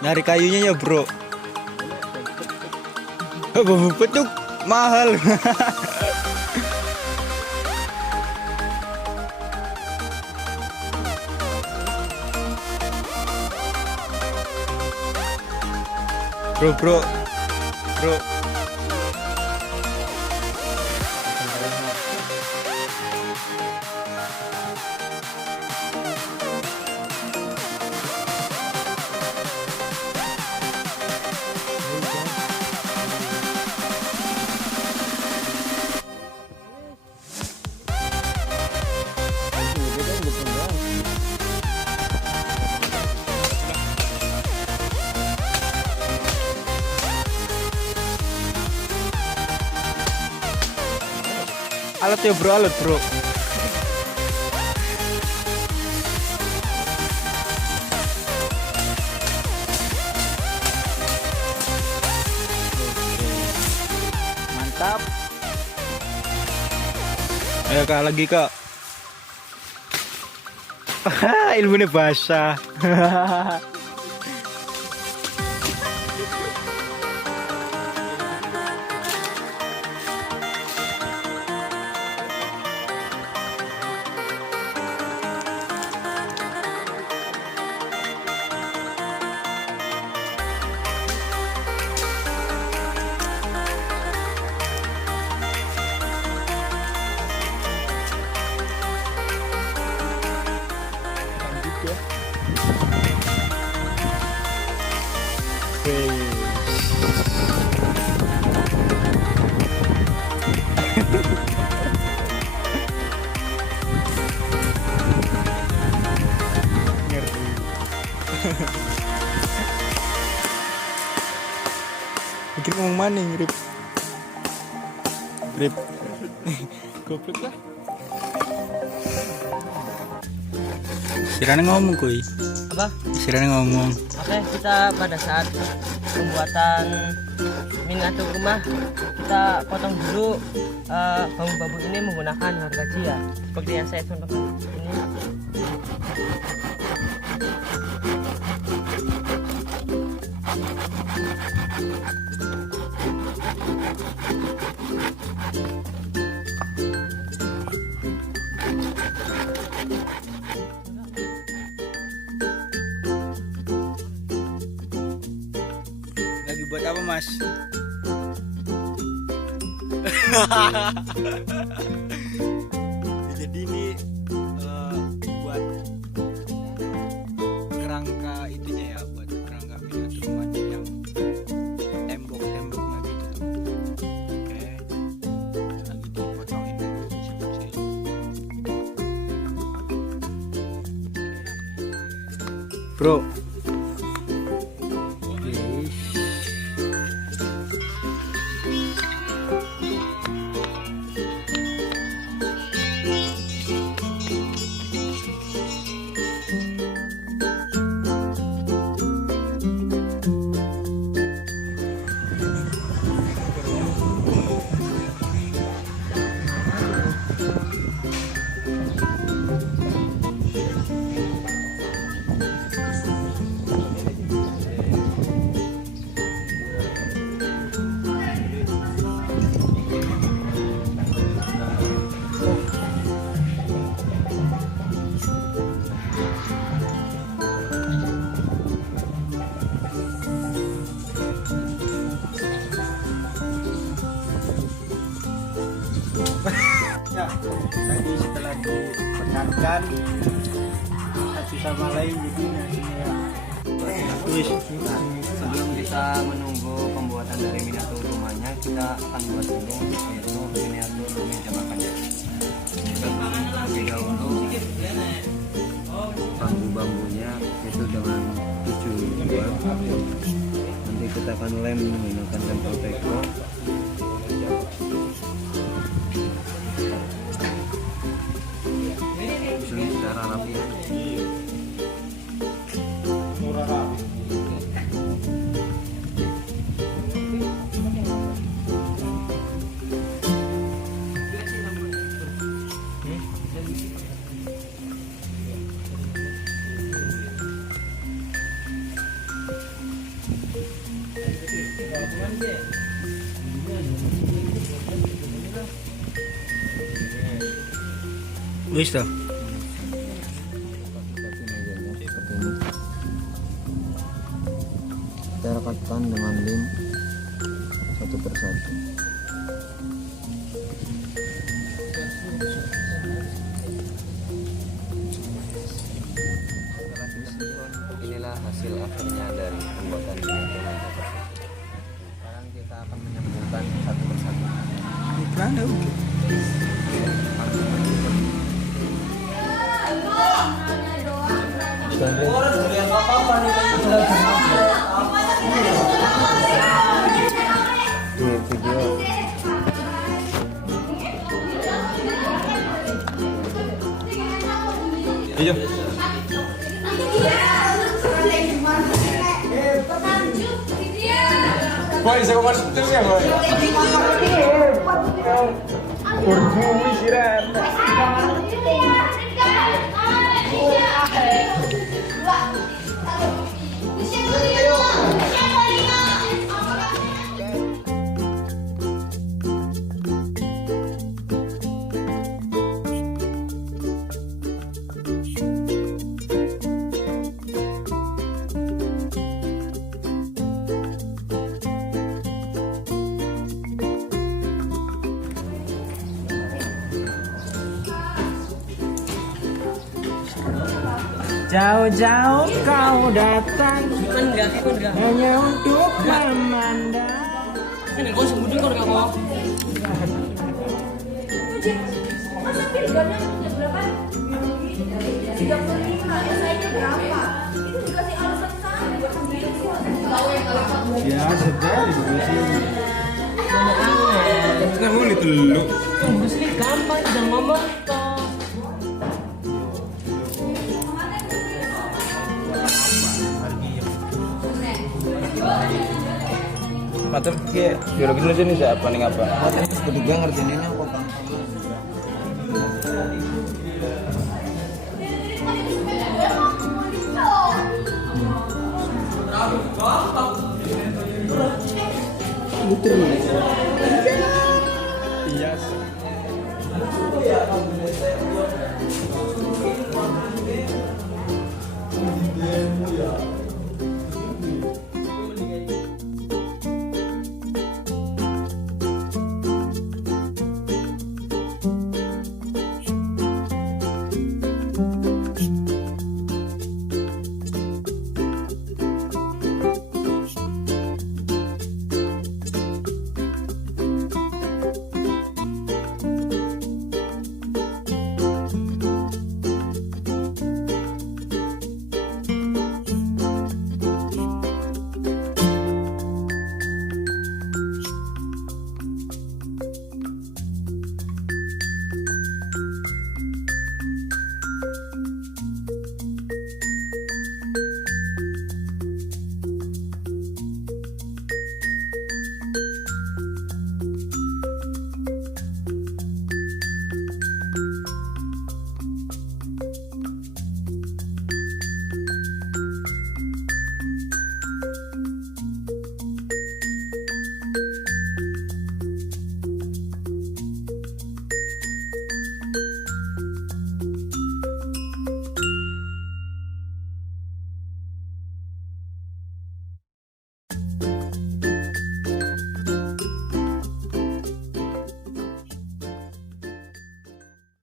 Nyari kayunya ya bro. Bambu petuk mahal. Bro. Alat ya bro, alat bro. Mantap. Ayo kak, lagi kak. Ilmunya basah. Mikir ngomong mana nih, Rip. Goblok lah. Sirane ngomong kuy. Apa? Sirane ngomong. Oke, kita pada saat pembuatan miniatur rumah, kita potong dulu bambu-bambu ini menggunakan gergaji ya. Seperti yang saya contohkan ini. Lagi buat apa mas? Jadi ini buat kerangka itunya ya, buat kerangka miniatur rumahnya yang tembok-temboknya gitu tuh. Oke, lagi dipotongin dulu, bersih-bersih. Bro. Ya, tadi setelah dipecahkan satu sama lain begini ya. Sebelum kita menunggu pembuatan dari miniatur rumahnya, kita akan buat dulu yaitu miniatur meja makannya. Terlebih dahulu bambu-bambunya itu dengan 7 buah. Nanti kita akan lem menggunakan tempel teko. Secara rapi. Wis toh. Mejanya seperti ini. Kita rapatkan dengan lem satu persatu. Inilah hasil akhirnya dari pembuatan miniatur rumah. Sekarang kita akan menyambungkan satu persatu. Ukurannya Di video Iya. Boy, bisa kemana terus ya, boy? Berdua siran. jauh-jauh kau datang Enggak. hanya untuk memandang. Sini kau sembunyi kau enggak mau. Masa pilihannya berapa? 35, esainya berapa? Itu dikasih alasan sama buat sendiri. Ya sedang di sini. Nggak boleh teluk. Tunggu sih gampang jangan ngomong toh. Macam kayak biologi Indonesia ini siapa nih apa? ketiga ngerjain ini apa bang? Iya.